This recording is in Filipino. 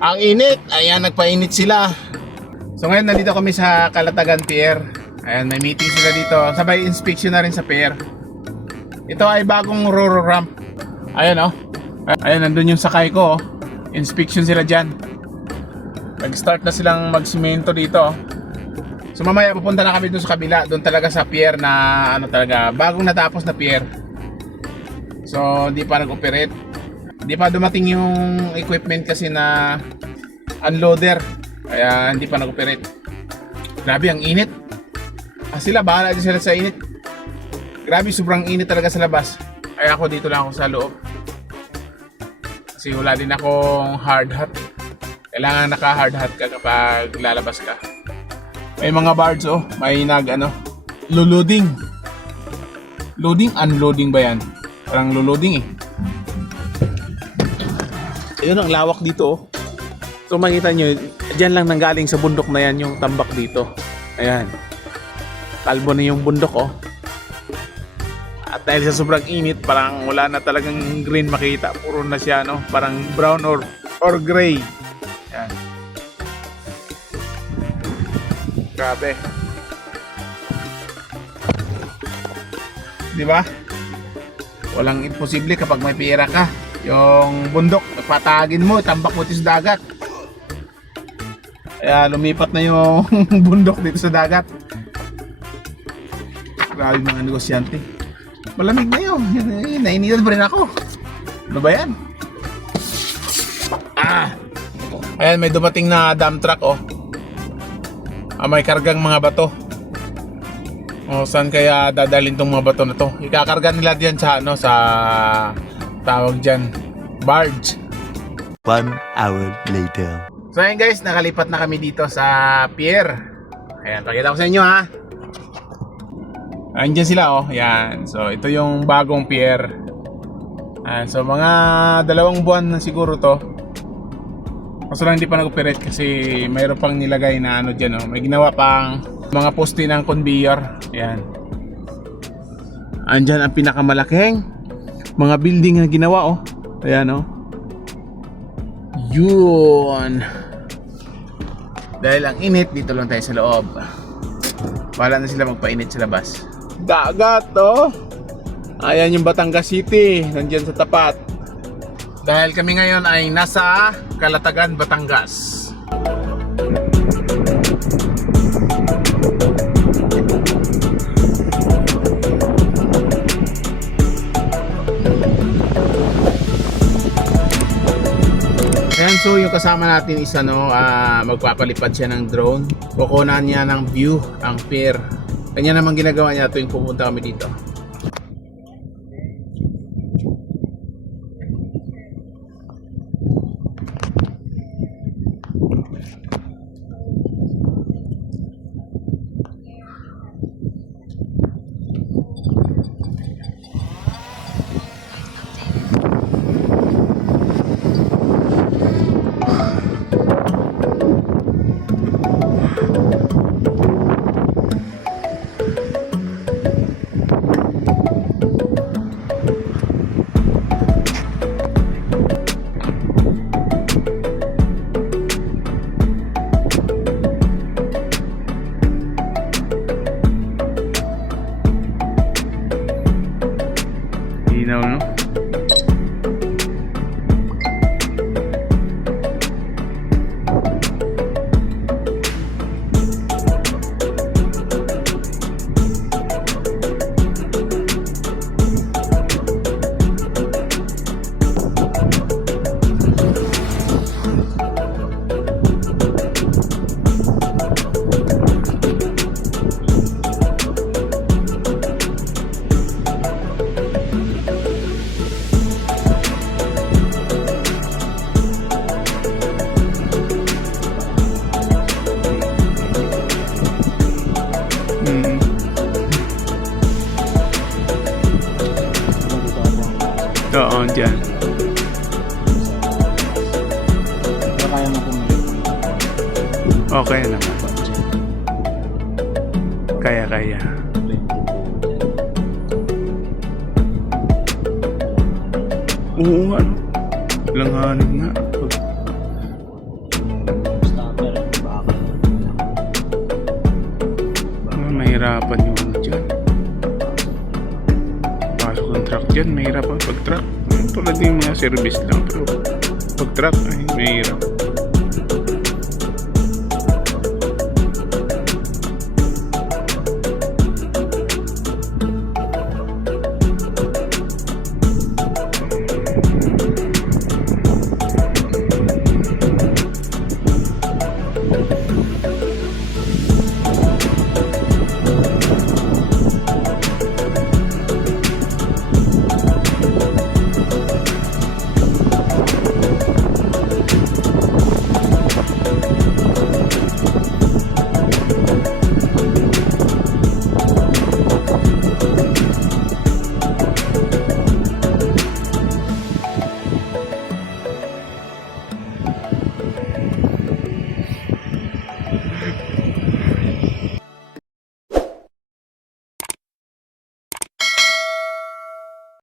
Ang init, ayan, nagpainit sila. So ngayon nandito kami sa Calatagan Pier. Ayan, may meeting sila dito. Sabay inspection na rin sa pier. Ito ay bagong Roro ramp. Ayan oh. Ayan, nandun yung sakay ko oh. Inspection sila dyan. Nag-start na silang magsimento dito oh. So mamaya pupunta na kami dun sa kabila. Doon talaga sa pier na ano talaga, bagong natapos na pier. So hindi pa nag-operate. Hindi pa dumating yung equipment kasi na unloader. Kaya hindi pa nag-operate. Grabe ang init. Sila bahala din sila sa init. Grabe, sobrang init talaga sa labas. Kaya ako dito lang ako sa loob. Kasi wala din akong hard hat. Kailangan naka hard hat ka kapag lalabas ka. May mga barge oh, may loading. Loading, unloading ba yan? Parang loading eh. Ayun ang lawak dito oh. So makita nyo, dyan lang nanggaling sa bundok na yan yung tambak dito. Ayan. Kalbo na yung bundok oh. At dahil sa sobrang init, parang wala na talagang green makita. Puro na siya no, parang brown or gray. Ayan. Grabe. Di ba? Walang imposible kapag may pera ka. Yung bundok, patagin mo, tambak mo sa dagat. Kaya lumipat na yung bundok dito sa dagat. Grabe mga negosyante. Malamig na yun. Nainitan pa rin ako. Ano ba yan? Ayan, may dumating na dump truck oh. May kargang mga bato. Saan kaya dadalhin tong mga bato na to? Ikakarga nila diyan sa sa tawag diyan, barge. 1 hour later. So ayan guys, nakalipat na kami dito sa pier. Ayan, pakita ko sa inyo ha. Andiyan sila oh, ayan. So ito yung bagong pier. Ayan, so mga 2 buwan na siguro to. Kaso lang hindi pa nag-operate kasi mayroon pang nilagay na ano dyan oh. May ginawa pang mga poste ng conveyor. Ayan. Andyan ang pinakamalaking mga building na ginawa oh. Ayan oh. Yun. Dahil ang init, dito lang tayo sa loob. Wala na sila magpainit sa labas. Dagat oh. Ayan yung Batangas City, nandyan sa tapat. Dahil kami ngayon ay nasa Calatagan, Batangas. Ayan, so yung kasama natin is magpapalipad siya ng drone. Kukunan niya ng view ang pier. Kanya naman ginagawa niya tuwing pupunta kami dito. No. Oo, dyan. Kaya mo pumili. Okay naman. Kaya. Oo, ano? Langhanin nga. service lang. Pero pag truck, ay, mahirap.